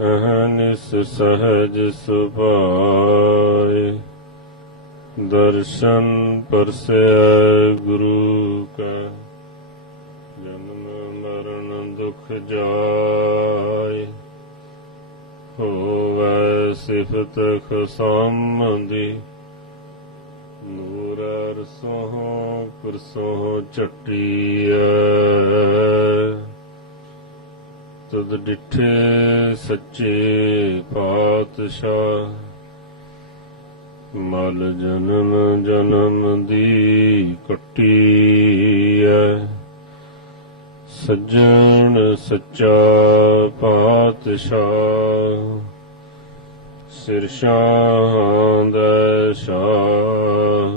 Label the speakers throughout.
Speaker 1: ਅਹਨਿਸ ਸਹਜ ਸੁਭਾਏ। ਦਰਸ਼ਨ ਪਰਸੈ ਗੁਰੂ ਕਾ, ਜਨਮ ਮਰਨ ਦੁਖ ਜਾਏ। ਹੋਵੈ ਸਿਫਤ ਖਸਮਦੀ, ਨੂਰ ਅਰਸੋਂ ਕੁਰਸੋਂ ਚਟੀਐ ਤਦ ਡਿਠੇ ਸੱਚੇ ਪਾਤਸ਼ਾਹ। ਮਲ ਜਨਮ ਜਨਮ ਦੀ ਕੱਟੀ ਐ ਸੱਜਣ ਸੱਚਾ ਪਾਤਸ਼ਾਹ। ਸਿਰ ਸ਼ਾਹਾਂ ਦਾ ਸ਼ਾਹ।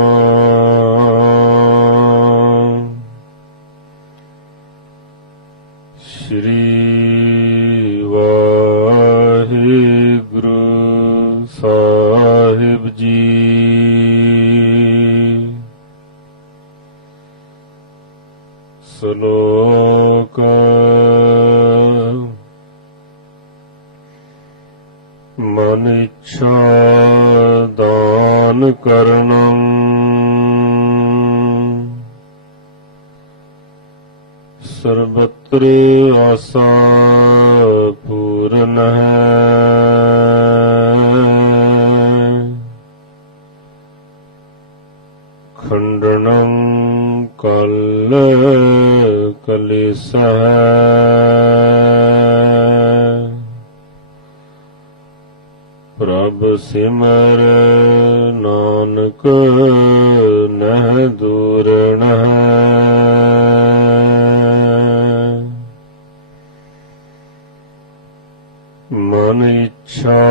Speaker 1: ਸਾਹਿਬ ਜੀ। ਸ਼ਲੋਕ। ਮਨ ਇੱਛਾ ਦਾਨ ਕਰਨੰ। ਸਰਬਤਰ ਆਸਾ ਪੂਰਨ ਹੈ। ਕਲੇਸਹ ਪ੍ਰਭ ਸਿਮਰ ਨਾਨਕ ਨਹਿ ਦੂਰਣ ਮਨ ਇੱਛਾ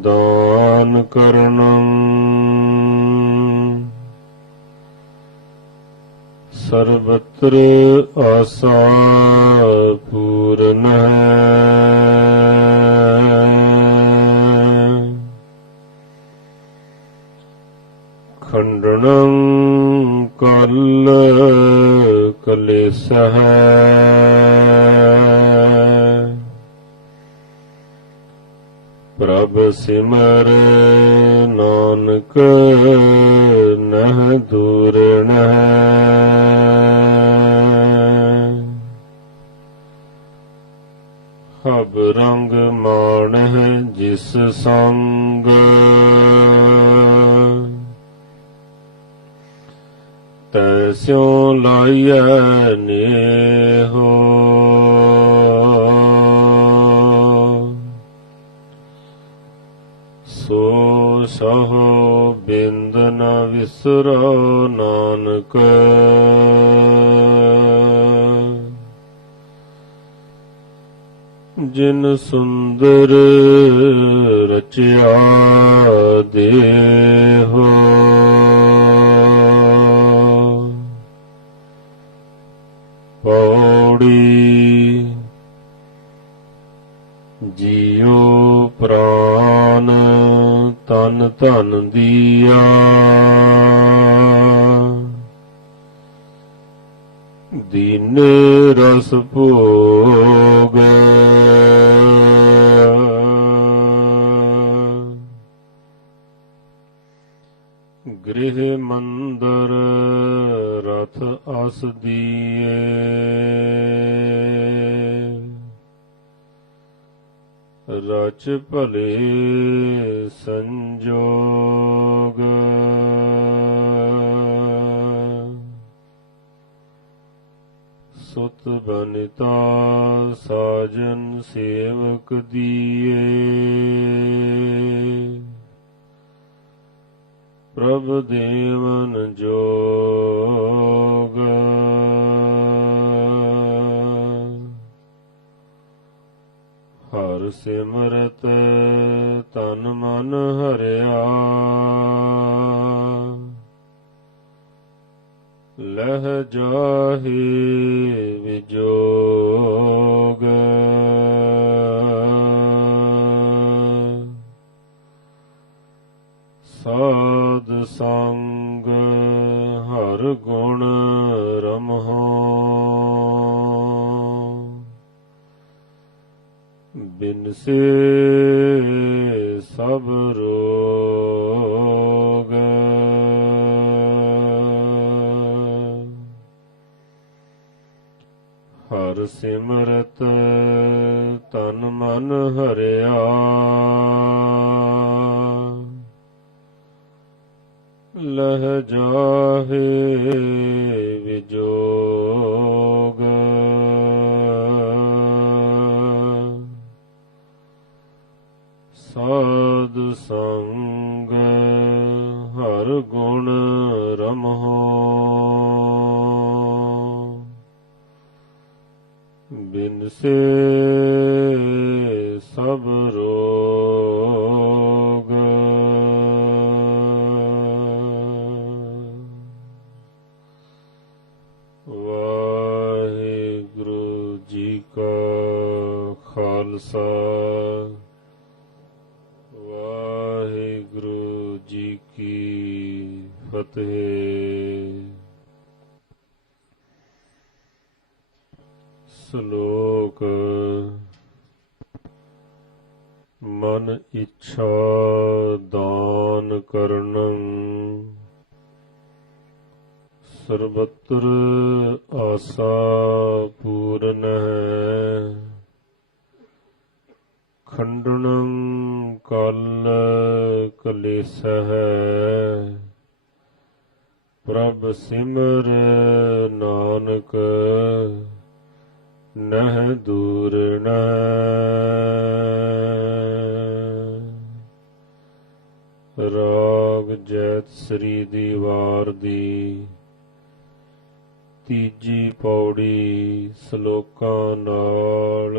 Speaker 1: ਦਾਨ ਕਰਨੰ ਸਰਬਤਰ ਆਸਾ ਪੂਰਨ ਖੰਡਨੰ ਕਲ ਕਲੇਸਹ ਪ੍ਰਭ ਸਿਮਰ ਨਾਨਕ ਦੂਰਣ ਹਬ ਰੰਗ ਮਾਣ ਹੈ ਜਿਸ ਸੰਗ ਤੈਸਿਉ ਲਾਈਐ ਨੇਹੋ ਸੋ ਸਹੋ ਬਿੰਦ ਨ ਵਿਸਰੋ ਨਾਨਕ। ਜਿਨ ਸੁੰਦਰ ਰਚਿਆ ਦੇ ਤਨ ਧਨ ਦੀਆ। ਦੀਨ ਰਸ ਭੋਗ। ਗ੍ਰਹਿ ਮੰਦਰ ਰਥ ਅਸ ਦੀਏ। ਰਚ ਭਲੇ ਸੰਜੋਗ। ਸੁਤ ਬਨਿਤਾ ਸਾਜਨ ਸੇਵਕ ਦੀਏ। ਪ੍ਰਭ ਦੇਵਨ ਜੋਗ। ਸਿਮਰਤ ਤਨ ਮਨ ਹਰਿਆ। ਲਹਿ ਜਾਹੀ ਵਿਜੋਗ। ਸਾਧ ਸੰਗ ਹਰ ਗੁਣ ਰਮਹੁ। ਸੇ ਸਭ ਰੋਗ। ਹਰ ਸਿਮਰਤ ਤਨ ਮਨ ਹਰਿਆ। ਲਹ ਜਾਹੇ ਵਿਜੋਗ ਸਾਧ ਸੰਗ ਹਰ ਗੁਣ ਰਮਹੁ। ਬਿਨ ਸੇ ਸਭ ਰੋਗ। ਵਾਹਿਗੁਰੂ ਜੀ ਕਾ ਖਾਲਸਾ। ਫਤਿਹ ਸ਼ਲੋਕ ਮਨ ਇੱਛਾ ਦਾਨ ਕਰਨੰ ਸਰਬਤਰ ਆਸਾ ਪੂਰਨ ਹੈ। ਖੰਡਨੰ ਕਲ ਕਲੇਸਹਿ। ਪ੍ਰਭ ਸਿਮਰ ਨਾਨਕ ਨਹਿ ਦੂਰਣ ਰਾਗ ਜੈਤ ਸ੍ਰੀ ਦੀਵਾਰ ਦੀ ਤੀਜੀ ਪੌੜੀ ਸ਼ਲੋਕਾਂ ਨਾਲ।